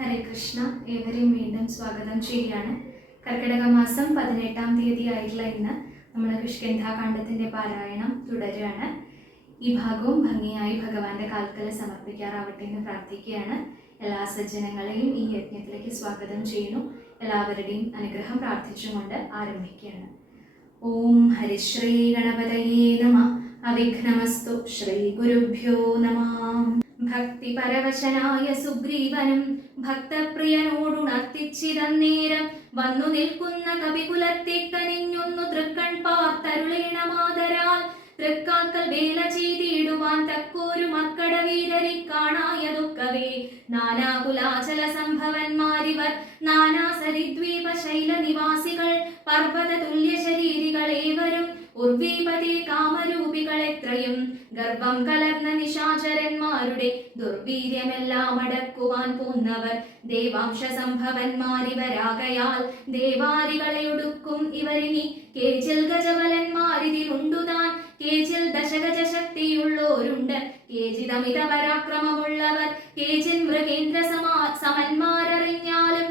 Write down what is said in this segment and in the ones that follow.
ഹരേ കൃഷ്ണ. ഏവരെയും വീണ്ടും സ്വാഗതം ചെയ്യുകയാണ്. കർക്കിടക മാസം 18-ാം തീയതി ആയിട്ടുള്ള ഇന്ന് നമ്മൾ കിഷ്കിന്ധാകാന്ഡത്തിൻ്റെ പാരായണം തുടരുകയാണ്. ഈ ഭാഗവും ഭംഗിയായി ഭഗവാന്റെ കാൽക്കൽ സമർപ്പിക്കാറാവട്ടെ എന്ന് പ്രാർത്ഥിക്കുകയാണ്. എല്ലാ സജ്ജനങ്ങളെയും ഈ യജ്ഞത്തിലേക്ക് സ്വാഗതം ചെയ്യുന്നു. എല്ലാവരുടെയും അനുഗ്രഹം പ്രാർത്ഥിച്ചുകൊണ്ട് ആരംഭിക്കുകയാണ്. ഓം ഹരിശ്രീ ഗണപതയേ നമഃ. അവിഘ്നമസ്തു. ശ്രീ ഗുരുഭ്യോ നമഃ. ഭക്തിപരവശനായ സുഗ്രീവനും ഭക്തപ്രിയനോടുണർത്തിച്ചിതന്നേരം വന്നു നിൽക്കുന്ന കവികുലത്തെ കനിഞ്ഞൊന്നു തൃക്കൺ പാർത്തരുളേണമാതരാൽ തൃക്കാക്കൽ വേല ചെയ്തിടുവാൻ തക്കോരു മർക്കടവീരരെ കാണായതൊക്കവേ നാനാകുലാചല സംഭവന്മാരിവർ നാനാസരിദ്വീപ ശൈല നിവാസികൾ പർവ്വത തുല്യ ശരീരികളേവരും ഉർവീപതി കാമരൂപികളെത്രയും ഗർഭം കലർന്ന നിശാചരന്മാരുടെ ദുർവീര്യമെല്ലാം അടക്കുവാൻ പോന്നവർ ദേവാംശ സംഭവന്മാരിവരാകയാൽ ദേവാരികളെ ഒടുക്കും ഇവരിനി കേച്ചിൽ ഗജബലന്മാരിതിലുണ്ടുതാൻ കേച്ചിൽ ദശഗജ ശക്തിയുള്ളോരുണ്ട് കേചിതമിത പരാക്രമമുള്ളവർ കേച്ചിൻ മൃഗേന്ദ്ര സമന്മാരറിഞ്ഞാലും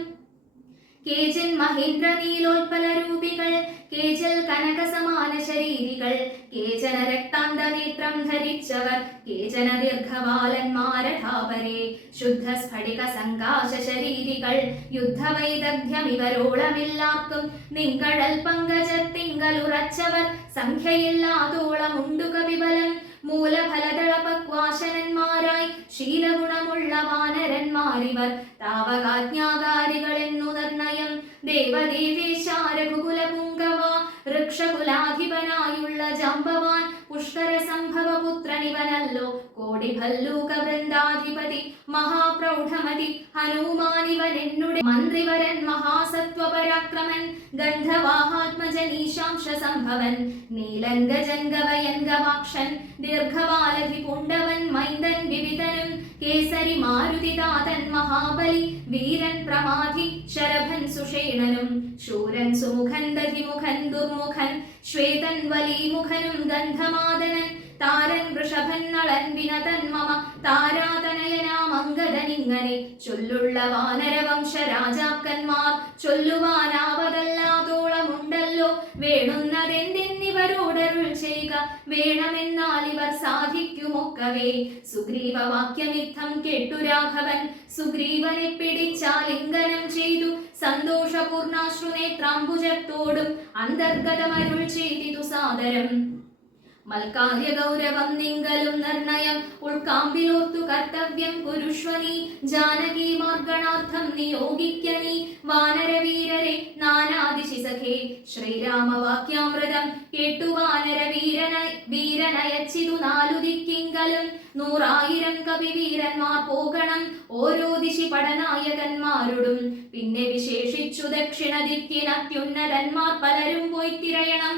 കേചിൻ മഹേന്ദ്ര നീലോൽപല രൂപികൾ കേചൽ കനക സമാന ശരീരികൾ കേചന രക്താന്ത നേത്രം ധരിച്ചവർ കേചന ദീർഘവാലന്മാരഥാപരെ ശുദ്ധ സ്ഫടിക സങ്കാശ ശരീരികൾ യുദ്ധവൈദഗ്ധ്യം ഇവരോളമില്ലാർക്കും നിങ്കഴൽ പങ്കജത്തിങ്കലുറച്ചവർ സംഖ്യയില്ലാതോളമുണ്ടു കവിബലം മൂലഫലദളപക്വാശനന്മാരായി ശീലഗുണമുള്ള വാനരന്മാരിവർ താവകാജ്ഞാകാരികളെന്നു നിർണയം ദേവദേവേശാരഘുകുല പുങ്കവ വൃക്ഷകുലാധിപനായുള്ള ജാമ്പവാൻ പുഷ്കര സംഭവ പുത്രനിവനല്ലോ കോടി ഭല്ലൂക വൃന്ദാധിപതി മഹാപ്രൗഢമതി ഹനുമാനിവൻ എന്നുടെ മന്ത്രിവരൻ മഹാസത്വ പരാക്രമൻ ഗന്ധവാഹാത്മജനീശാംശ സംഭവൻ നീലൻ ഗജൻ ഗവയൻ ഗവാക്ഷൻ ദീർഘവാലധി പുണ്ടവൻ മൈന്ദൻ വിവിധനും കേസരി മാരുതി താതൻ മഹാബലി വീരൻ പ്രമാധി ശരഭൻ സുഷേണനും ശൂരൻ സുമുഖൻ ദധിമുഖൻ ദുർമുഖൻ ശ്വേതൻ വലീമുഖനും ഗന്ധമാദനൻ താരൻ വൃഷഭൻ നളൻ വിനതൻ മമ താരാതനയനാമംഗദനിങ്ങനെ ചൊല്ലുള്ള വാനരവംശ രാജാക്കന്മാർ ചൊല്ലുവാനാവതല്ലാതോളമുണ്ടല്ലോ വേണുന്നതെന്തെന്നിവരോടരുൾ ചെയ്യുക വേണമെന്നാൽ ഇവർ സാധിക്കുമൊക്കവേ സുഗ്രീവവാക്യമിത്തം കേട്ടു രാഘവൻ സുഗ്രീവനെ പിടിച്ചാലിംഗനം ചെയ്തു സന്തോഷപൂർണാശ്രുനേത്രാംബുജത്തോടും അന്തർഗതമരുൾ ചെയ്തിതു സാദരം മൽക്കാര്യ ഗൗരവം നിങ്കലും നിർണയം ഉൾക്കാമ്പിലോർത്തു കർത്തവ്യം കുരുഷ്വനി ജാനകി മാർഗണാർത്ഥം നിയോഗിക്കനി വാനരവീരരെ നാനാദിശി സഖേ ശ്രീരാമവാക്യാമൃതം കേട്ടു വീരനയച്ചിതു നാലു ദിക്കിങ്കലും 100,000 കവിവീരന്മാർ പോകണം ഓരോ ദിശി പടനായകന്മാരോടും പിന്നെ വിശേഷിച്ചു ദക്ഷിണ ദിക്കിനത്യുന്നതന്മാർ പലരും പോയി തിരയണം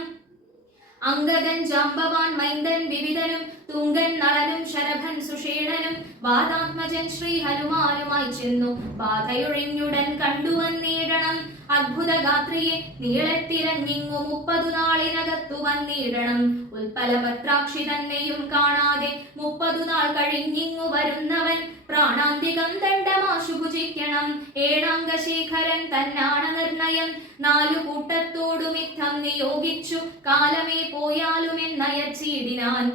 അംഗദൻ ജാമ്പവാൻ മൈന്ദൻ വിവിധനും തുങ്കൻ നളനും ശരഭൻ സുഷേണനും വാദാത്മജൻ ശ്രീ ഹനുമാനുമായി ചെന്നു ബാധയൊഴിഞ്ഞുടൻ കണ്ടുവന്നിടണം അദ്ഭുത ഗാത്രിയെ നീളത്തിരഞ്ഞിങ്ങു 30 നാളിനകത്തു വന്നിടണം ഉൽപ്പലപത്രാക്ഷി തന്നെയും കാണാതെ 30 നാൾ കഴിഞ്ഞിങ്ങു വരുന്നവൻ പ്രാണാന്തികം ദണ്ഡമാശു ഭുജിക്കണം ഏഴാംഗശേഖരൻ തന്നാണ നിർണയം 4 കൂട്ടത്തോടുമിത്തം നിയോഗിച്ചു കാലമേ പോയാലുമെന്നയച്ചിടിനാൻ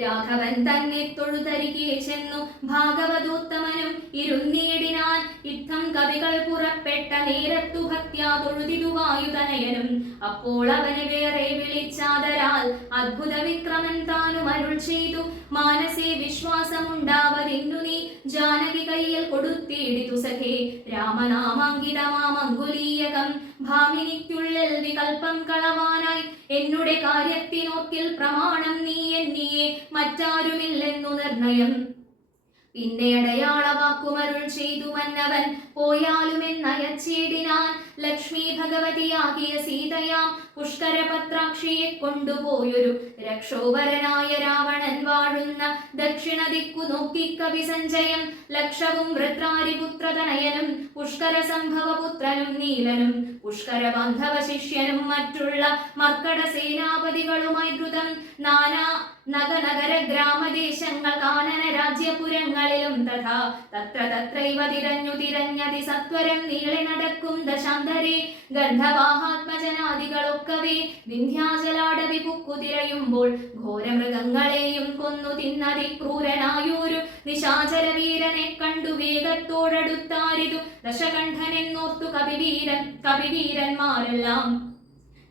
രാഘവൻ തന്നെ തൊഴുതരികെ ചെന്നു ഭാഗവതോത്തമനും ഇരുന്നീടിനാൻ യുദ്ധം കവികൾ പുറപ്പെട്ട നേരത്തു ഭക്ത്യാ തൊഴുതിതു വായുതനയനും അപ്പോൾ അവന് വേറെ വിളിച്ചാദരാൽ അദ്ഭുത വിക്രമൻ താനും അരുൾ ചെയ്തു മാനസേ വിശ്വാസമുണ്ടാവതിന്നു നീ ജാനകി കയ്യിൽ കൊടുത്തിടിതു സഖേ രാമനാമാങ്കിതമാമങ്കുലീയകം ഭാമിനിക്കുള്ളിൽ വികൽപ്പം കളവാനായി എന്നുടെ കാര്യത്തിനോക്കിൽ പ്രമാണം നീ എന്നിയെ മറ്റാരുമില്ലെന്നു നിർണയം പിന്നെ അടയാളവാക്കുമരുൾ ചെയ്തു മന്നവൻ പോയാലുമെന്നയച്ചിടിനാൻ ലക്ഷ്മി ഭഗവതിയാകിയ സീതയാം പുഷ്കരപത്രാക്ഷിയെ കൊണ്ടുപോയൊരു രക്ഷോവരനായ രാവണൻ വാഴുന്ന ദക്ഷിണ ദിക്കു നോക്കി കവി സഞ്ജയം ലക്ഷവും വൃത്രാരിപുത്രതനയനും പുഷ്കര സംഭവപുത്രനും നീലനും പുഷ്കര ബാന്ധവ ശിഷ്യനും മറ്റുള്ള മർക്കട സേനാപതികളുമായി ദ്രുതം നഗര ഗ്രാമദേശങ്ങൾ കാനന രാജ്യപുരങ്ങളിലും തഥാ തത്ര തത്രൈവ തിരഞ്ഞതി സത്വരം നീളെ നടക്കും ദശാന്തരെ ഗന്ധവാഹാത്മജനാദികളൊക്കവേ വിന്ധ്യാചലാടവി പുക്കുതിരയുമ്പോൾ ഘോരമൃഗങ്ങളെയും കൊന്നു തിന്നതിക്രൂരനായൊരു നിശാചര വീരനെ കണ്ടു വേഗത്തോടടുത്താരിതു ദശകണ്ഠനെന്നോർത്തു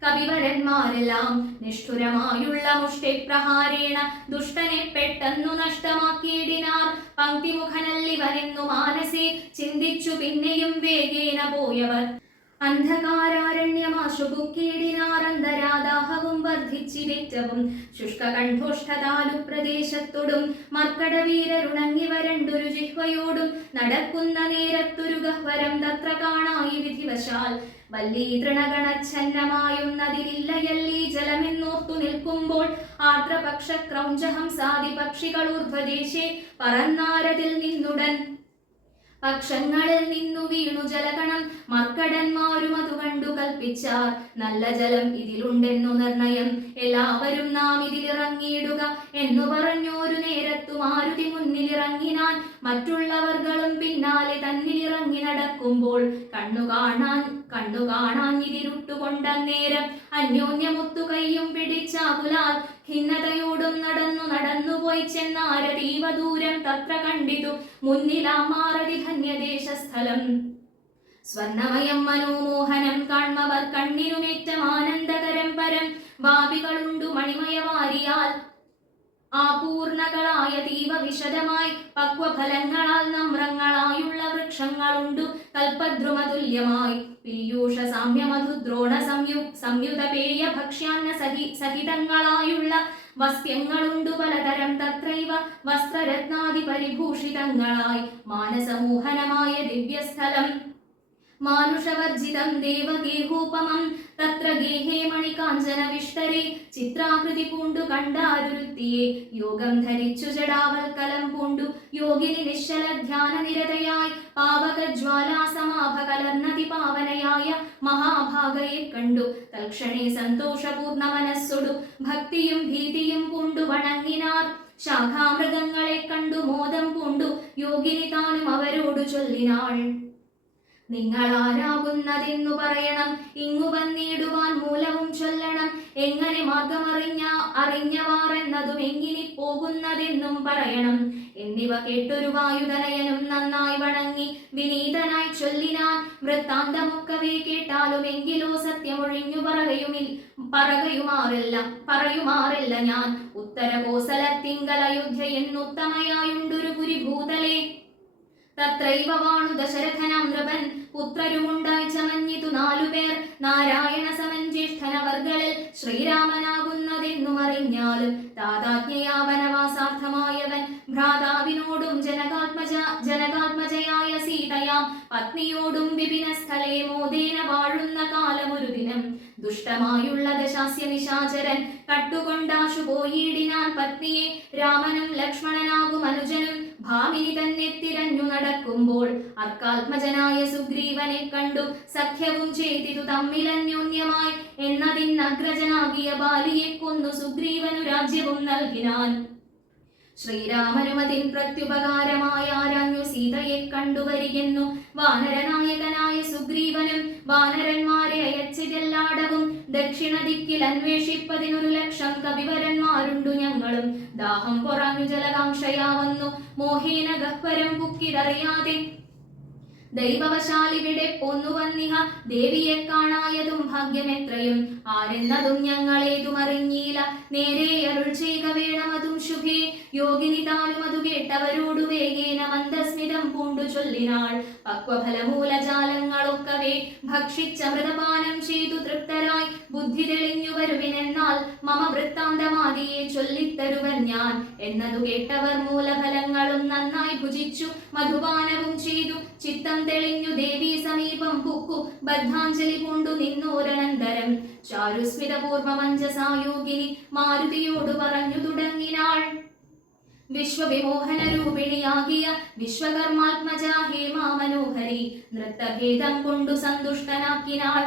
കവിവരന്മാരെല്ലാം നിഷ്ഠുരമായുള്ള മുഷ്ടിപ്രഹാരേണ ദുഷ്ടനെ പെട്ടെന്നു നഷ്ടമാക്കിയിടിനാർ. പങ്ക്തിമുഖനല്ലിവനെന്നു മാനസേ ചിന്തിച്ചു പിന്നെയും വേഗേന പോയവർ അന്ധകാരാരണ്യമാശു പുക്കിയിടിനാർ. അന്തരാദാഹവും വർദ്ധിച്ചിരേറ്റവും ശുഷ്കകണ്ഠോഷ്ഠതാലു പ്രദേശത്തോടും മർക്കടവീരരുണങ്ങി വരണ്ടൊരു ജിഹ്വയോടും നടക്കുന്ന നേരത്തൊരു ഗഹ്വരം തത്ര കാണായി വിധിവശാൽ വല്ലീ തൃണഗണച്ഛന്നമായുന്നതിലില്ലയല്ലീ ജലമെന്നോർത്തു നിൽക്കുമ്പോൾ ആർദ്രപക്ഷ ക്രൗഞ്ചഹംസാദി പക്ഷികളൂർധ്വദേശേ പറന്നാരതിൽ നിന്നുടൻ പക്ഷങ്ങളിൽ നിന്നു വീണു ജലകണം. മർക്കടന്മാരും അതു കണ്ടു കൽപ്പിച്ചാർ, നല്ല ജലം ഇതിലുണ്ടെന്നു നിർണയം, എല്ലാവരും നാം ഇതിലിറങ്ങിയിടുക എന്നു പറഞ്ഞോരു നേരത്തു മാരുതി മുന്നിലിറങ്ങിനാൻ. മറ്റുള്ളവർകളും പിന്നാലെ തന്നിലിറങ്ങി നടക്കുമ്പോൾ കണ്ണു കാണാൻ ഇതിരുട്ടുകൊണ്ടന്നേരം അന്യോന്യമൊത്തു കൈയും പിടിച്ചാകുലാൽ ഖിന്നതയോടും നടന്നുപോയി ചെന്നാരതീവ ദൂരം തത്ര കണ്ടിതു മുന്നിലാമാറതി ധന്യദേശസ്ഥലം. സ്വർണമയം മനോമോഹനം കാൺമവർ കണ്ണിനുമേറ്റം ആനന്ദകരം പരം. ഭാവികളുണ്ടു മണിമയവാരിയാൽ ആപൂർണകളായ തീവ വിശദമായി പക്വഫലങ്ങളാൽ നമ്രങ്ങളായുള്ള വൃക്ഷങ്ങളുണ്ടു കൽപദ്രുമതുല്യമായി. പീയൂഷ സാമ്യമധുദ്രോണ സംയുതപേയ ഭക്ഷ്യാന്ന സഹിതങ്ങളായുള്ള വസ്ത്യങ്ങളുണ്ടു പലതരം തത്രൈവ വസ്ത്രരത്നാദി പരിഭൂഷിതങ്ങളായി. മാനസമോഹനമായ ദിവ്യസ്ഥലം മാനുഷവർജിതം ദേവഗേഹോപമം തത്ര ഗേഹേ മണികാഞ്ചന വിഷ്ടരെ. ചിത്രാകൃതി പൂണ്ടു കണ്ടാരുരുത്തിയെ യോഗം ധരിച്ചു ജടാവൽക്കലം പൂണ്ടു യോഗിനി നിശ്ചല ധ്യാന നിരതയായി പാവകജ്വാലാസമാഭ കലർന്നതി പാവനയായ മഹാഭാഗയെ കണ്ടു തൽക്ഷണേ സന്തോഷപൂർണ്ണ മനസ്സൊടു ഭക്തിയും ഭീതിയും പൂണ്ടു വണങ്ങിനാർ. ശാഖാമൃഗങ്ങളെ കണ്ടു മോദം പൂണ്ടു യോഗിനി താനും അവരോടു ചൊല്ലിനാൾ, നിങ്ങളാരാകുന്നതെന്നു പറയണം, ഇങ്ങു വന്നിടുവാൻ മൂലവും ചൊല്ലണം. എങ്ങനെ അറിഞ്ഞവാർ എന്നതും എങ്ങിനി പോകുന്നതെന്നും പറയണം. എന്നിവ കേട്ടൊരു വായുതനയനും നന്നായി വണങ്ങി വിനീതനായി ചൊല്ലിനാൻ, വൃത്താന്തമൊക്കവേ കേട്ടാലും എങ്കിലോ സത്യമൊഴിഞ്ഞു പറയുമാറില്ല ഞാൻ. ഉത്തര കോസലത്തിങ്കൽ അയോധ്യ എന്നുത്തമയായുണ്ടൊരു പുരിഭൂതലേ. തത്രൈവ വാണു ദശരഥനാം നൃപൻ പുത്രരുമുണ്ടായി ചമഞ്ഞിതു 4 പേർ. നാരായണ സമൻ ജ്യേഷ്ഠനവർകളിൽ ശ്രീരാമനാകുന്നതെന്നും അറിഞ്ഞാലും താതാജ്ഞയാവനവാസാർത്ഥമായവൻ ഭ്രാതാവിനോടും ജനകാത്മജയായ സീതയാം പത്നിയോടും വിപിനസ്ഥലേ മോദേന വാഴുന്ന കാലമൊരു ദിനം. ദുഷ്ടമായുള്ള ദശാസ്യ നിശാചരൻ കട്ടുകൊണ്ടാശു പോയിടിനാൻ പത്നിയെ. രാമനും ലക്ഷ്മണനാകും അനുജനും ഭാമിനി തന്നെ തിരഞ്ഞു നടക്കുമ്പോൾ അർക്കാത്മജനായ സുഗ്രീവനെ കണ്ടു സഖ്യവും ചെയ്തിതു തമ്മിലന്യോന്യമായി. എന്നതിനഗ്രജനാകിയ ബാലിയെ കൊന്നു സുഗ്രീവനു രാജ്യവും നൽകിനാൻ. ശ്രീരാമനുമതിൻ പ്രത്യുപകാരമായ ആരാഞ്ഞു സീതയെ കണ്ടുവരികെന്നു വാനരനായകനായ സുഗ്രീവനും വാനരന്മാരെ അയച്ചിതെല്ലാടവും. ദക്ഷിണ ദിക്കിൽ അന്വേഷിപ്പതിനൊരു ലക്ഷം കവിവരന്മാരുണ്ടു ഞങ്ങളും. ദാഹം പൊറഞ്ഞു ജലകാംക്ഷയാ വന്നു മോഹേന ഗഹ്വരം പുക്കിതറിയാതെ. ദൈവവശാലിവിടെ പോന്നുവന്നിഹ ദേവിയെ കാണായതും ഭാഗ്യമെത്രയും. ആരെന്നതും ഞങ്ങളേതും അറിഞ്ഞീല, നേരെ അരുൾ ചെയ്യുക വേണമതും ശുഭേ. യോഗിനി താനും അതു കേട്ടവരോടു വേഗേന മന്ദസ്മിതം പൂണ്ടു ചൊല്ലിനാൾ, പക്വഫലമൂലജാലങ്ങളൊക്കവേ ഭക്ഷിച്ചമൃതപാനം ചെയ്തു തൃപ്തരായി ബുദ്ധി തെളിഞ്ഞു വരുവിനെന്നാൽ മമ വൃത്താന്തമാദിയെ ചൊല്ലിത്തരുവൻ ഞാൻ. എന്നതു കേട്ടവർ മൂലഫലങ്ങളും നന്നായി ഭുജിച്ചു മധുപാനവും ചെയ്തു ചിത്തം തെളിഞ്ഞു ദേവീ സമീപം പുക്കു ബദ്ധാഞ്ജലി പൂണ്ടു നിന്നോരനന്തരം. ചാരുസ്മിതപൂർവമഞ്ജസായോഗിനി മാരുതിയോടു പറഞ്ഞു തുടങ്ങിനാൾ, വിശ്വവിമോഹന രൂപിണിയാകിയ വിശ്വകർമാത്മജ ഹേമാ മനോഹരി നൃത്തഭേദം കൊണ്ടു സന്തുഷ്ടനാക്കിനാൾ.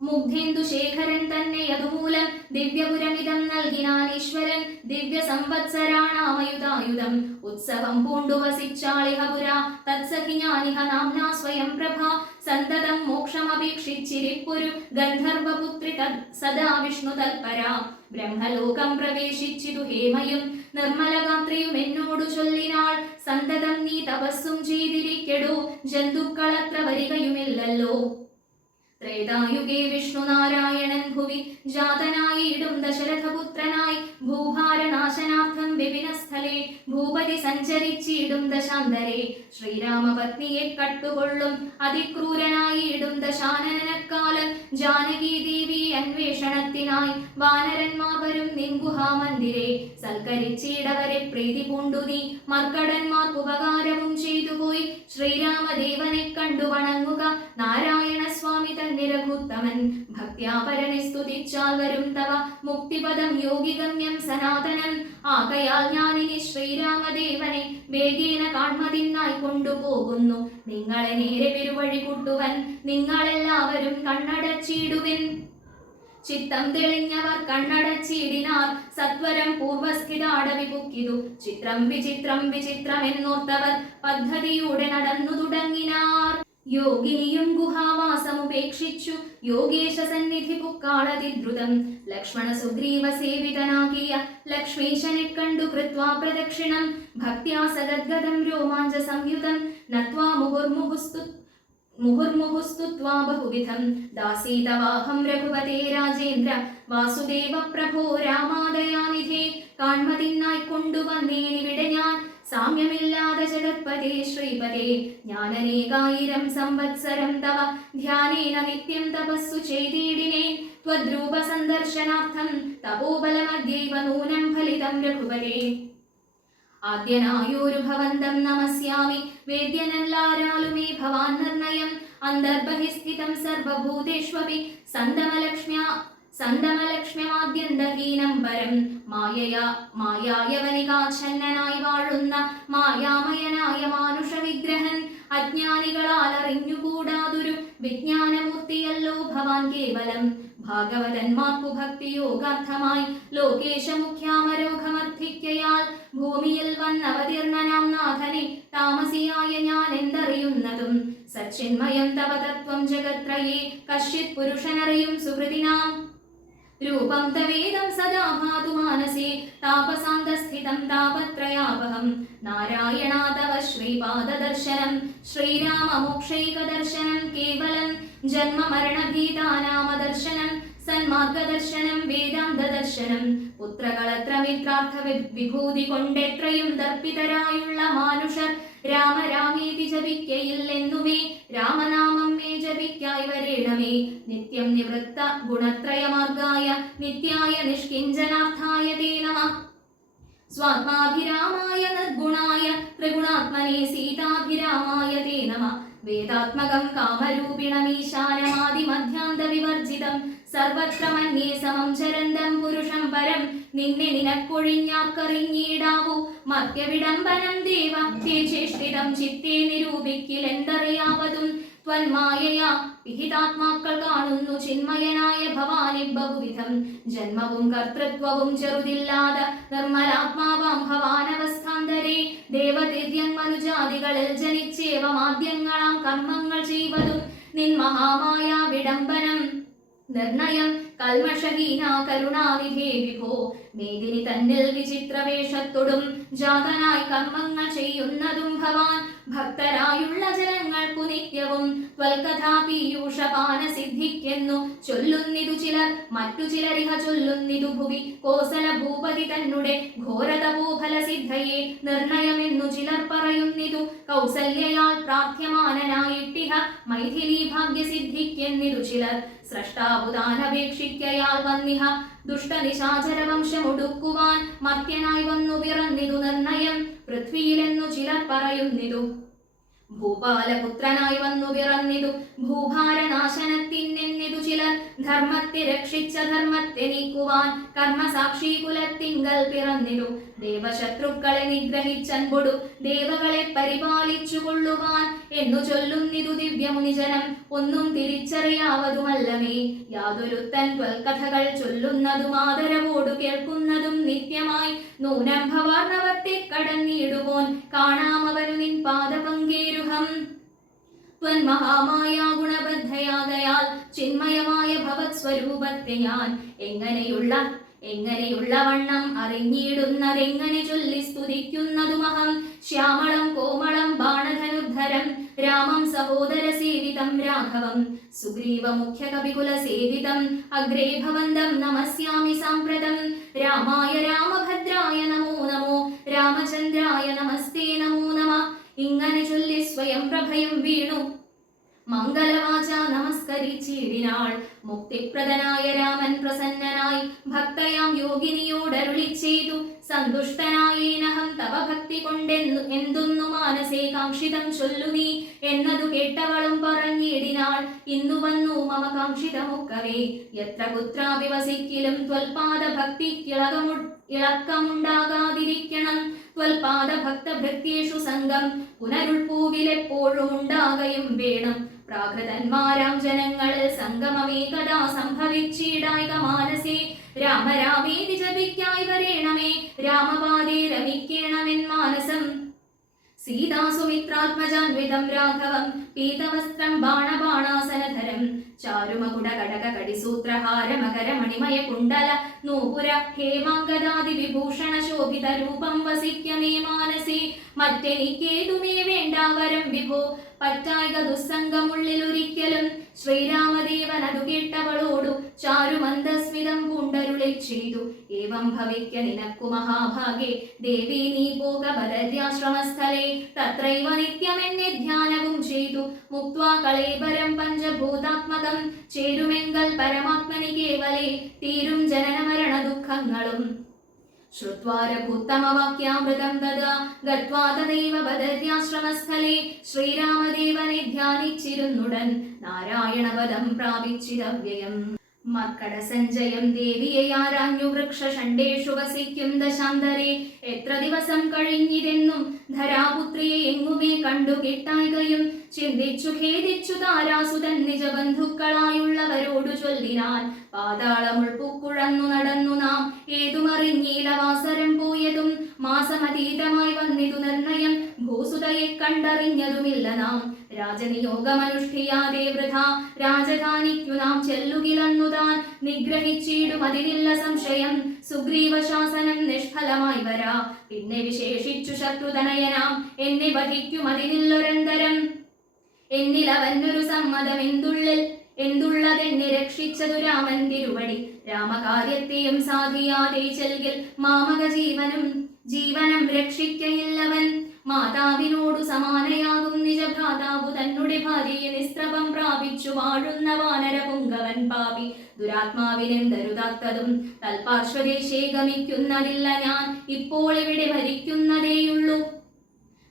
മുഗ്ധേന്ദുശേഖരൻ തന്നെ അതുമൂലം ദിവ്യപുരമിതം നൽകിനാൻ ഈശ്വരൻ ദിവ്യ സംവത്സരാണാമയുധായുധം ഉത്സവം പൂണ്ടു വസിച്ചാളിഹപുര തത്സഖി ജ്ഞാനിഹ നാംനാ സ്വയം പ്രഭ സന്തതം മോക്ഷമപേക്ഷിച്ചിരിപ്പൊരു ഗന്ധർവപുത്രി സദാ വിഷ്ണു തൽപര ബ്രഹ്മലോകം പ്രവേശിച്ചിതു ഹേമയും നിർമ്മലഗാത്രിയും എന്നോടു ചൊല്ലിനാൾ സന്തതം നീ തപസ്സും ചെയ്തിരിക്കെടോ ജന്തുക്കളത്ര വരികയുമില്ലല്ലോ ത്രേതായുഗേ വിഷ്ണുനാരായണൻ ഭുവി ജാതനായിടും ദശരഥപുത്രനായി ഭൂഭാരനാശനാർത്ഥം വിപിനസ്ഥലേ ഭൂപതി സഞ്ചരിച്ചിടും ദശാന്തരേ ശ്രീരാമപത്നിയെ കട്ടുകൊള്ളും അതിക്രൂരനായിടും ദശാനനക്കാലം ജാനകീ ദേവി അന്വേഷണത്തിനായി വാനരന്മാർ വരും നിൻഗുഹാമന്ദിരേ സൽക്കരിച്ചിടവരെ പ്രീതി പൂണ്ടു നീ മർക്കടന്മാർക്ക് ഉപകാരവും ചെയ്തുപോയി ശ്രീരാമദേവനെ കണ്ടു വണങ്ങുക നാരായണ സ്വാമി നിരഭൂത്തമൻ ഭക്ത്യാപരനെ സ്തുതിച്ചാൽ വരും തവ മുക്തിപദം യോഗിഗമ്യം സനാതനം ആകയാൽ ഞാനിനി ശ്രീരാമദേവനെ വേഗേന കാൺമതിന്നായി കൊണ്ടുപോകുന്നു നിങ്ങളെ നേരെ പെരുവഴി കൂട്ടുവൻ നിങ്ങളെല്ലാവരും കണ്ണടച്ചിടുവിൻ ചിത്തം തെളിഞ്ഞവർ കണ്ണടച്ചിടിനാർ സത്വരം പൂർവസ്ഥിതാടവി പുക്കിതു ചിത്രം വിചിത്രം വിചിത്രം എന്നോർത്തവർ പദ്ധതിയൂടെ നടന്നു തുടങ്ങിനാർ യോഗിനിയും ഗുഹാവാസമുപേക്ഷിച്ചു യോഗേശ സന്നിധി പുക്കാളതിദ്രുതം ലക്ഷ്മണ സുഗ്രീവ സേവിതനാകിയ ലക്ഷ്മീശനെ കണ്ടു കൃത്വാ പ്രദക്ഷിണം ഭക്ത്യാ സഗദ്ഗദം രോമാഞ്ച സംയുതം നത്വാ മുഹുർമുഹുസ്തുത്വാ ബഹുവിധം ദാസീതവാഹം രഘുപതേ രാജേന്ദ്ര വാസുദേവ പ്രഭോ രാമാദയാനിധേ കാൺമതിന്നായി കൊണ്ടുവന്നേനിവിടെ ഞാൻ സാമ്യമില്ലാതെ ജഗത്പതേ ശ്രീപതേ ജ്ഞാനനേകായിരം സംവത്സരം തവ ധ്യാനേന നിത്യം തപസ്സു ചെയ്തിടിനേൻ ത്വദ്രൂപ സന്ദർശനാർത്ഥം തപോബലമദ്യൈവ നൂനം ഫലിതം രഘുപതേ ആദ്യനായോരു ഭവന്തം നമസ്യാമി വേദ്യനല്ലാരാലുമേ ഭവാൻ നിർണയം അന്തർബഹിസ്ഥിതം സർവഭൂതേഷ്വപി സന്തമലക്ഷ്മ്യമാദ്യന്തഹീനം പരം മായായവനികാച്ഛന്നനായി വാഴുന്ന മായാമയനായ മാനുഷ വിഗ്രഹൻ അജ്ഞാനികളാൽ അറിഞ്ഞുകൂടാതൊരു വിജ്ഞാനമൂർത്തിയല്ലോ ഭവാൻ കേവലം ഭാഗവതന്മാർക്കു ഭക്തിയോഗാർത്ഥമായി ലോകേശമുഖ്യാമരോഗമർത്ഥിക്കയാൽ ഭൂമിയിൽ വന്നവതീർണനാം നാഥനെ താമസിയായ ഞാൻ എന്തറിയുന്നതും സച്ചിന്മയം തവ തത്വം ജഗത്രയേ കശ്ചിത് പുരുഷനറിയും സുഹൃതിനാം രൂപം തവേദം സദാ ഭാതു മാനസേ താപസാന്തസ്ഥിതം താപത്രയാപഹം നാരായണാ തവ ശ്രീപാദദർശനം ശ്രീരാമമോക്ഷൈകദർശനം കേവലം ജന്മമരണഭീതാനാമദർശനം സന്മാർഗദർശനം വേദാന്തദർശനം പുത്രകളത്ര മിത്രാർത്ഥ വിഭൂതി കൊണ്ടെത്രയും ദർപ്പിതരായുള്ള മാനുഷർ രാമരാമേതി ജപിക്കയില്ലെന്നുമേ രാമനാമം മേ ജപിക്കായി വരേണമേ നിത്യം നിവൃത്ത ഗുണത്രയമാർഗായ നിത്യായ നിഷ്കിഞ്ചനാർത്ഥായ തേ നമഃ സ്വാത്മാഭിരാമായ നിർഗുണായ ത്രിഗുണാത്മനെ സീതാഭിരാമായ തേ നമഃ വേദാത്മകം കാമരൂപിണമീശാനമാദിമധ്യാന്ത വിവർജിതം സർവത്ര മന്യേ സമം ചരന്തം പുരുഷം പരം നിന്നെ നിനക്കൊഴിഞ്ഞാർക്കറിഞ്ഞിടാവൂ മർത്യവിടംബനം ദേവ തേ ചേഷ്ടിതം ചിത്തേ നിരൂപിക്കിലെന്തറിയാവതും ത്വന്മായയാ വിഹിതാത്മാക്കൾ കാണുന്നു ചിന്മയനായ ഭവാനി ബഹുവിധം ജന്മവും കർത്തൃത്വവും ചെറുതില്ലാതെ നിർമ്മലാത്മാവാം ഭവാനവസ്ഥാന്തരേ ദേവദിവ്യം മനുജാതികളിൽ ജനിച്ചേവമാദ്യങ്ങളാം കർമ്മങ്ങൾ ചെയ്വതും നിൻ മഹാമായ വിടംബനം നിർണയം കൽമഷഹീന കരുണാനിധേ വിഭോ മേദിനി തന്നിൽ വിചിത്രവേഷത്തൊടും ജാതനായി കർമ്മങ്ങൾ ചെയ്യുന്നതും ഭവാൻ ഭക്തരായുള്ള ജനങ്ങൾക്കു നിത്യവും ത്വൽകഥാപീയൂഷപാന സിദ്ധിക്കെന്നു ചൊല്ലുന്നിതു ചിലർ മറ്റു ചിലരിഹ ചൊല്ലുന്നിതു ഭുവി കോസല ഭൂപതി തന്നെ ഘോരതപോഫല സിദ്ധയെ നിർണയമെന്നു ചിലർ പറയുന്നിതു കൗസല്യയാൽ പ്രാർത്ഥ്യമാനനായിട്ടിഹ മൈഥിലി ഭാഗ്യസിദ്ധിക്കെന്നിതു ചിലർ സ്രഷ്ടാബുദാനപേക്ഷിക്കയാൽ വന്നിഹ ദുഷ്ടനിശാചരവംശമൊടുക്കുവാൻ മർത്യനായി വന്നു പിറന്നിതു നിർണയം പൃഥ്വിയിലെന്നു ചിലർ പറയുന്നിതു ഭൂപാലപുത്രനായി വന്നു പിറന്നിതു ഭൂഭാരനാശനത്തിനെന്നിതു ചിലർ ധർമ്മത്തെ രക്ഷിച്ച ധർമ്മത്തെ നീക്കുവാൻ കർമ്മസാക്ഷി കുലത്തിങ്കൽ പിറന്നിരു ദേവശത്രുക്കളെ നിഗ്രഹിച്ചൻപൊടു ദേവകളെ പരിപാലിച്ചു കൊള്ളുവാൻ എന്നു ചൊല്ലുന്നിതു ദിവ്യമുനിജനം ഒന്നും തിരിച്ചറിയാവതുമല്ലമേ. യാതൊരുത്തൻ ത്വൽകഥകൾ ചൊല്ലുന്നതും ആദരവോടു കേൾക്കുന്നതും നിത്യമായി നൂനം ഭവാർണവത്തെ കടന്നിടുവോൻ കാണാമവനു നിൻ പാദപങ്കേരുഹം. ത്വന്മഹാമായ ഗുണബദ്ധയാകയാൽ ചിന്മയമായ ഭവത് സ്വരൂപത്തെ ഞാൻ എങ്ങനെയുള്ള വണ്ണം അറിഞ്ഞിടുന്നതെങ്ങനെ ചൊല്ലി സ്തുതിക്കുന്നതുമഹം. ശ്യാമളം കോമളം ബാണധനുദ്ധരം രാമം സഹോദര സേവിതം രാഘവം സുഗ്രീവ മുഖ്യ കപികുല സേവിതം അഗ്രേ ഭവന്തം നമസ്യാമി സാമ്പ്രതം. രാമായ രാമഭദ്രായ നമോ നമോ രാമചന്ദ്രായ നമസ്തേ നമോ നമ. ഇങ്ങനെ ചൊല്ലി സ്വയം പ്രഭയം വീണു മംഗളവാച നമസ്കരിച്ചിടിനാൾ. മുക്തിപ്രദനായ രാമൻ പ്രസന്നനായി ഭക്തയാം യോഗിനിയോടരുളി ചെയ്തു സന്തുഷ്ടനായേനഹം തവ ഭക്തി കൊണ്ടെന്നു എന്തൊന്നു മാനസേ കാക്ഷിതം ചൊല്ലു നീ എന്നതു കേട്ടവളും പറഞ്ഞിടിനാൾ. ഇന്നു വന്നു മമ കാക്ഷിതമൊക്കവേ യത്ര കുത്രാപി വസിക്കിലും ത്വൽപാദ ഭക്തിക്കിളക്കമുണ്ടാകാതിരിക്കണം. ത്വൽപാദ ഭക്തഭൃത്യേഷു സംഘം പുനരുൾപൂവിലെപ്പോഴും ഉണ്ടാകയും വേണം. പ്രാകൃതന്മാരാം ജനങ്ങളിൽ സംഗമമേകഥാ സംഭവിച്ചിടായിക മാനസേ. രാമരാമേതി ജപിക്കായി വരേണമേ രാമപാദേ രമിക്കേണമെൻ മാനസം. സീതാസുമിത്രാത്മജാൻവിതം രാഘവം പീതവസ്ത്രം ബാണബാണാസനധരം ചാരുമകുട കടക കടിസൂത്രഹാര മകര മണിമയ കുണ്ടല നൂപുര ഹേമാങ്കദാദി വിഭൂഷണ ശോഭിത രൂപം വസിക്കമേ മാനസേ. മറ്റെനിക്കേതുമേ വേണ്ടാവരം വിഭോ പറ്റായിക ദുസ്സംഗമുള്ളിലൊരിക്കലും. ശ്രീരാമദേവൻ അതു കേട്ടവളോടു ചാരുമന്ദസ്മിതം പൂണ്ടരുളി ചെയ്തു ഏവം ഭവിക്ക നിനക്കു മഹാഭാഗേ ദേവി നീ പോക ബദര്യാശ്രമസ്ഥലേ. തത്രൈവ നിത്യമെന്നെ ധ്യാനവും ചെയ്തു മുക്ത്വാ കളേബരം പഞ്ചഭൂതാത്മകം ചേരുമെങ്കൽ പരമാത്മനി കേവലേ തീരും ജനന മരണ ദുഃഖങ്ങളും. ശ്രുത്വാരഭൂത്തമവാക്യാമൃതം തഥാ ഗത്വാ തദൈവ ബദര്യാശ്രമസ്ഥലേ. ശ്രീരാമദേവനെ ധ്യാനിച്ചിരുന്നുടൻ നാരായണപദം പ്രാപിച്ചിതവ്യയം. മർക്കട സഞ്ജയം ദേവിയെ ആരാഞ്ഞു വൃക്ഷഷണ്ടേഷു വസിക്കും ദശാന്തരേ. എത്ര ദിവസം കഴിഞ്ഞിതെന്നും ധരാപുത്രിയെ എങ്ങുമേ കണ്ടു കിട്ടായികയും ചിന്തിച്ചു ഖേദിച്ചു താരാസുതൻ നിജബന്ധുക്കളായുള്ളവരോടു ചൊല്ലിനാൻ. പാതാളമുൾപ്പുക്കുഴന്നു നടന്നു നാം ഏതുമറിഞ്ഞീല വാസരം പോയതും മാസമതീതമായി വന്നിതു നിർണയം ഭൂസുതയെ കണ്ടറിഞ്ഞതുമില്ല നാം. രാജനിയോഗമനുഷ്ഠിയാതെ വൃഥാ രാജധാനിക്കു നാം ചെല്ലുകിലന്നു താൻ നിഗ്രഹിച്ചിടും അതിനില്ല സംശയം. സുഗ്രീവ ശാസനം നിഷ്ഫലമായി വരാ പിന്നെ വിശേഷിച്ചു ശത്രുതനയനാം എന്നെ വധിക്കും അതിനില്ലൊരന്തരം. എന്നിലവനൊരു സമ്മതം എന്തുള്ളതെന്നെ രക്ഷിച്ചതു രാമൻ തിരുവടി. രാമകാര്യത്തെയും സാധിയാതെ ചെൽകിൽ മാമക ജീവനം രക്ഷിക്കയില്ലവൻ. മാതാവിനോടു സമാനയാകും നിജഭ്രാതാവു തന്നുടെ ഭാര്യയെ നിസ്ത്രപം പ്രാപിച്ചു വാഴുന്ന വാനര പുങ്കവൻ പാപി. ദുരാത്മാവിനെന്തരുതാത്തതും തൽപാർശ്വദേശേ ഗമിക്കുന്നതില്ല ഞാൻ ഇപ്പോൾ ഇവിടെ ഭരിക്കുന്നതേയുള്ളൂ.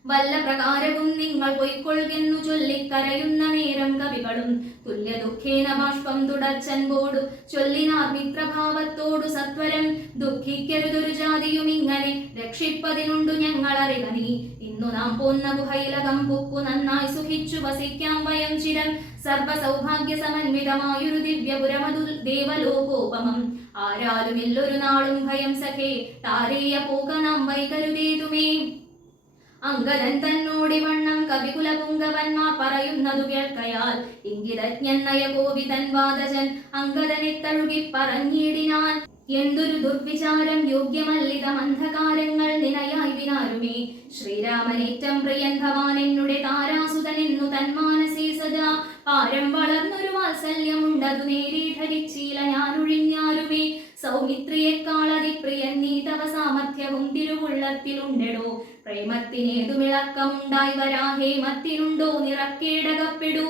വല്ല പ്രകാരവും നിങ്ങൾ പൊയ്ക്കൊള്ളുന്നു ചൊല്ലിക്കരയുന്ന നേരം കവികളും തുല്യ ദുഃഖേന ബാഷ്പം തുടർച്ചൻപോടു ചൊല്ലിനാർ മിത്രഭാവത്തോടു സത്വരം. ദുഃഖിക്കരുതൊരു ജാതിയും ഇങ്ങനെ രക്ഷിപ്പതിനുണ്ടു ഞങ്ങളറിവ നീ. ഇന്നു നാം പോന്ന ഗുഹയിലകം പുക്കു നന്നായി സുഖിച്ചു വസിക്കാം വയം ചിരം. സർവ സൗഭാഗ്യ സമന്വിതമായൊരു ദിവ്യപുരമതു ദേവലോകോപമം. ആരാലുമില്ലൊരു നാളും ഭയം സഖേ താരേയ പോക നാം വൈകരുതേതുമേ. അങ്കദൻ തന്നോടിവണ്ണം കവികുല പുങ്കവന്മാർ പറയുന്നതു കേൾക്കയാൽ ഇംഗിതജ്ഞൻ നയകോപിതൻ വാദജൻ അങ്കദനെ തഴുകി പറഞ്ഞിടിനാൻ. എന്തൊരു ദുർവിചാരം യോഗ്യമല്ലിതം അന്ധകാരങ്ങൾ നിനയായി വിനാരുമേ. ശ്രീരാമനേറ്റം പ്രിയൻ ഭവാൻ എന്നുടെ താരാസുതനെന്നു തന്മാനസേ സദാ. പാരം വളർന്നൊരു വാത്സല്യമുണ്ടതു നേരെ ധരിച്ചീല ഞാനൊഴിഞ്ഞാരുമേ. സൗമിത്രിയെക്കാളതിപ്രിയൻ നീ തവ സാമർഥ്യവും തിരുവുള്ളത്തിലുണ്ടെടോ. പ്രേമത്തിനേതുമിളക്കമുണ്ടായി വരാ ഹേമത്തിനുണ്ടോ നിറക്കേടകപ്പെടൂ.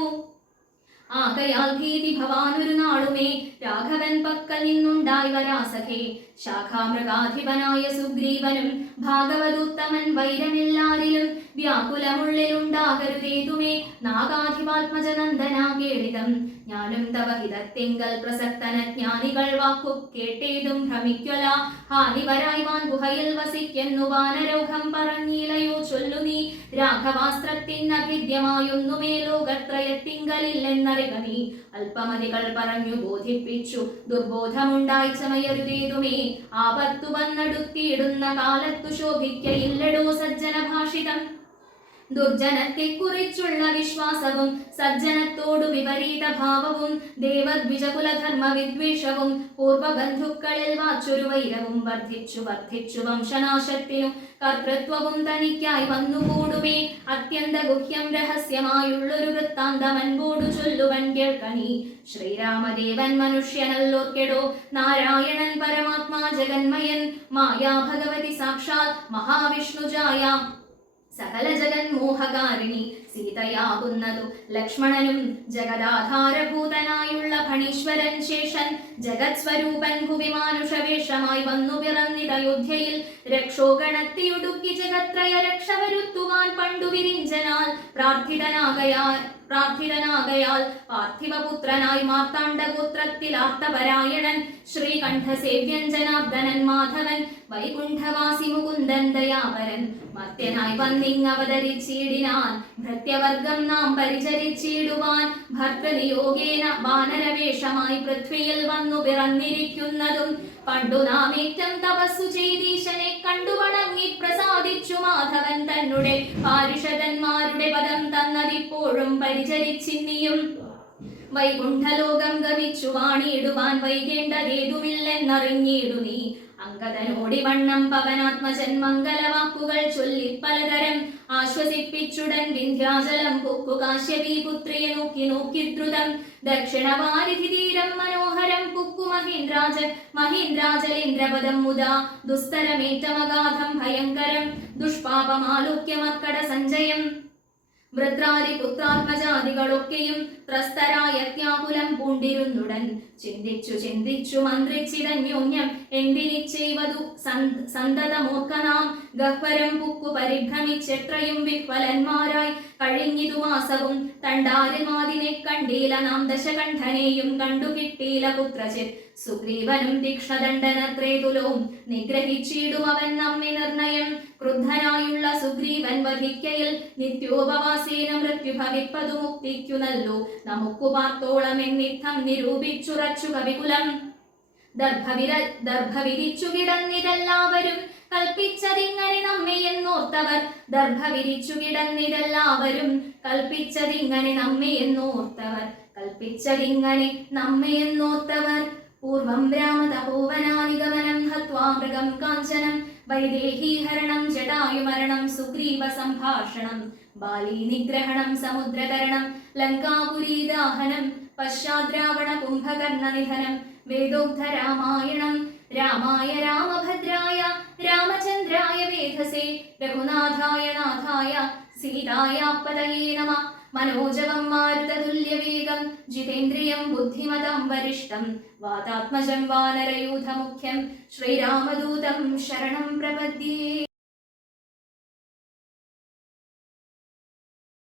ആകയാൽ ഭീതി ഭവാനൊരു നാളുമേ രാഘവൻ പക്കൽ നിന്നുണ്ടായി വരാസഖേ. ശാഖാമൃഗാധിപനായ സുഗ്രീവനും ഭാഗവതുത്തമൻ വൈരമെല്ലാരിലും വ്യാകുലമുള്ളിലുണ്ടാകരുതേതുമേ. നാഗാധിപാത്മജനന്ദന കേളിതം ഞാനും തവ ഹിതത്തിങ്കൽ പ്രസക്തന ജ്ഞാനികൾ വാക്കു കേട്ടേതും ഭ്രമിക്കൊല. ഹാനിവരായ്വാൻ ഗുഹയിൽ വസിക്കുന്നു വാനരൗഘം പറഞ്ഞിലയോ ചൊല്ലു നീ. രാഘവാസ്ത്രത്തിനഭിദ്യമായൊന്നുമേ ലോകത്രയത്തിങ്കലില്ലെന്നറിക നീ. അല്പമതികൾ പറഞ്ഞു ബോധിപ്പിച്ചു ദുർബോധമുണ്ടായി ചമയരുതേതുമേ. ആപത്തു വന്നടുത്തിയിടുന്ന കാലത്തു ശോഭിക്കയില്ലടോ സജ്ജന ഭാഷിതം. ദുർജനത്തെ കുറിച്ചുള്ള വിശ്വാസവും സജ്ജനത്തോടു വിപരീത ഭാവവും ദേവദ്വിജകുലധർമ്മ വിദ്വേഷവും പൂർവബന്ധുക്കളിൽ വാച്ചൊരു വൈരവും വർദ്ധിച്ചു വർദ്ധിച്ചു വംശനാശത്തിനും കർത്തൃത്വവും തനിക്കായി വന്നുകൂടുമേ. അത്യന്ത ഗുഹ്യം രഹസ്യമായുള്ളൊരു വൃത്താന്തമൻപോടു ചൊല്ലുവൻ കേൾക്കണി. ശ്രീരാമദേവൻ മനുഷ്യനല്ലോർക്കെടോ നാരായണൻ പരമാത്മാ ജഗന്മയൻ. മായാ ഭഗവതി സാക്ഷാൽ മഹാവിഷ്ണുജായ സകല ജഗന്മോഹകാരിണി സീതയാകുന്നതു ലക്ഷ്മണനും. ജഗദാധാരഭൂതനായുള്ള ഫണീശ്വരൻ ശേഷൻ ജഗത് സ്വരൂപൻ ഭുവി മാനുഷവേഷമായി വന്നു പിറന്നിതയോധ്യയിൽ. രക്ഷോഗണത്തിയൊടുക്കി ജഗത്രയ രക്ഷ വരുത്തുവാൻ പണ്ടു വിരിഞ്ചനാൽ പ്രാർത്ഥിതനാകയാൽ പാർത്ഥിവപുത്രനായി മാർത്താണ്ഡഗോത്രത്തിൽ ആർത്തപരായണൻ. ശ്രീകണ്ഠസേവ്യൻ ജനാർദ്ദനൻ മാധവൻ വൈകുണ്ഠവാസി മുകുന്ദൻ ദയാപരൻ. മർത്യനായി വന്നിങ്ങവതരിച്ചിടിനാൻ ഭൃത്യവർഗം നാം പരിചരിച്ചിടുവാൻ. ഭർത്തൃനിയോഗേന വാനരവേഷമായി പൃഥ്വിയിൽ വന്നു പിറന്നിരിക്കുന്നതും പണ്ടു നാം ഏറ്റം തപസ്സു ചെയ്തീശനെ കണ്ടു വണങ്ങി പ്രസാദിച്ചു മാധവൻ. തന്നെ പാരിഷദന്മാരുടെ പദം തന്നതിപ്പോഴും പരിചരിച്ചിന്നിയും. വൈകുണ്ഠലോകം ഗമിച്ചു വാണിയിടുവാൻ വൈകേണ്ടതേതുമില്ലെന്നറിഞ്ഞിടു നീ. അങ്കദനോടിവണ്ണം പവനാത്മജൻ മംഗലവാക്കുകൾ ചൊല്ലി പലതരം ആശ്വസിപ്പിച്ചുടൻ വിന്ധ്യാചലം പൊക്കു കാശ്യപീ പുത്രിയെ നോക്കി നോക്കി ദ്രുതം. ദക്ഷിണവാരിധി തീരം മനോഹരം പുക്കു മഹീന്ദ്രാചലേന്ദ്രപദം മുദാ. ദുസ്തരമേറ്റമഗാധം ഭയങ്കരം ദുഷ്പാപമാലോക്യമർക്കട സഞ്ജയം. വൃത്രാരി പുത്രാത്മജാതികളൊക്കെയും ത്രസ്തരായത്യാകുലം പൂണ്ടിരുന്നുടൻ. ചിന്തിച്ചു ചിന്തിച്ചു മന്ത്രിച്ചിതന്യോന്യം എന്തിനിച്ചെയ്വതു സന്തതമോർക്കനാം. ഗഹ്വരം പുക്കു പരിഭ്രമിച്ചെത്രയും വിഹ്വലന്മാരായി കഴിഞ്ഞിതു മാസവും. തണ്ടാരമാതിനെ കണ്ടീല നാം ദശകണ്ഠനെയും കണ്ടുകിട്ടീല കുത്രചിത്. സുഗ്രീവനും തീക്ഷ്ണദണ്ഡനത്രേതുലോം നിഗ്രഹിച്ചിടും അവൻ നമ്മെ നിർണയം. ക്രുദ്ധനായുള്ള സുഗ്രീവൻ വധിക്കയിൽ നിത്യോപവാസേന മൃത്യു ഭവിപ്പതു മുക്തിക്കു നല്ലു. നമുക്കു പാർത്തോളം എന്നിത്തം നിരൂപിച്ചുറച്ചു കവികുലം. ദർഭ വിരിച്ചു കിടന്നിതെല്ലാവരും കൽപ്പിച്ചതിങ്ങനെ നമ്മെ എന്നോർത്തവർ. ദർഭ വിരിച്ചു കിടന്നിതെല്ലാവരും കൽപ്പിച്ചതിങ്ങനെ നമ്മെ എന്നോർത്തവർ. കൽപ്പിച്ചതിങ്ങനെ നമ്മെ എന്നോർത്തവർ. പൂർവം രാമതപോവനാനിഗമനം ഹത്വാ മൃഗം കാഞ്ചനം. വൈദേഹീഹരണം ജടായുമരണം സുഗ്രീവ സംഭാഷണം. ബാലീ നിഗ്രഹണം സമുദ്രതരണം ലങ്കാപുരീദാഹനം. പശ്ചാദ്രാവണ കുംഭകർണ നിധനം. വേദോക്ത രാമായണം. രാമായ രാമഭദ്രായ രാമചന്ദ്രായ വേധസേ. രഘുനാഥായ നാഥായ സീതായാപതയേ നമഃ. മനോജവം മാരുതതുല്യവേഗം ജിതേന്ദ്രിയം ബുദ്ധിമതം വരിഷ്ഠം. വാതാത്മജം വാനരയൂഥമുഖ്യം ശ്രീരാമദൂതം ശരണം പ്രപദ്യേ.